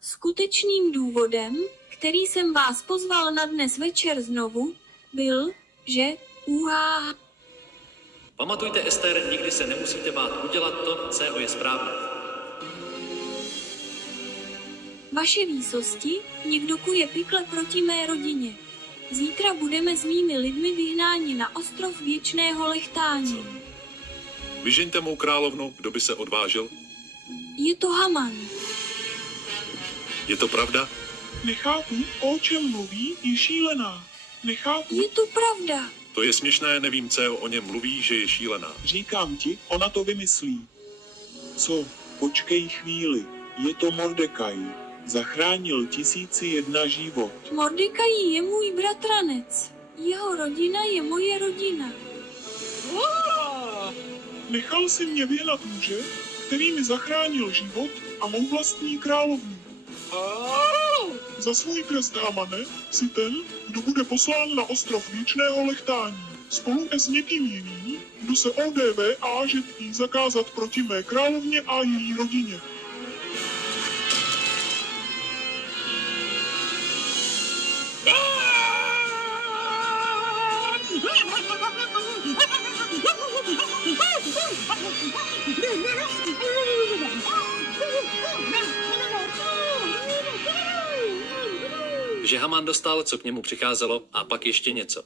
skutečným důvodem, který jsem vás pozval na dnes večer znovu, byl, že Pamatujte, Ester, nikdy se nemusíte bát udělat to, co je správné. Vaše výsosti, někdo kuje pikle proti mé rodině. Zítra budeme s mými lidmi vyhnáni na ostrov věčného lechtání. Vyžeňte mou královnu, kdo by se odvážil? Je to Haman. Je to pravda? Nechápu, o čem mluví, je šílená. Nechápu. Je to pravda. To je směšné, nevím, co o něm mluví, že je šílená. Říkám ti, ona to vymyslí. Co? Počkej chvíli. Je to Mordekaj. Zachránil 1001 život. Mordekaj je můj bratranec. Jeho rodina je moje rodina. Nechal si mě vyhnat muže, který mi zachránil život a mou vlastní královnu. Za svůj trest, Hamane, si ten, kdo bude poslán na ostrov věčného lechtání. Spolu s někým jiným, kdo se ODV a žetí zakázat proti mé královně a její rodině. Že Haman dostal, co k němu přicházelo, a pak ještě něco.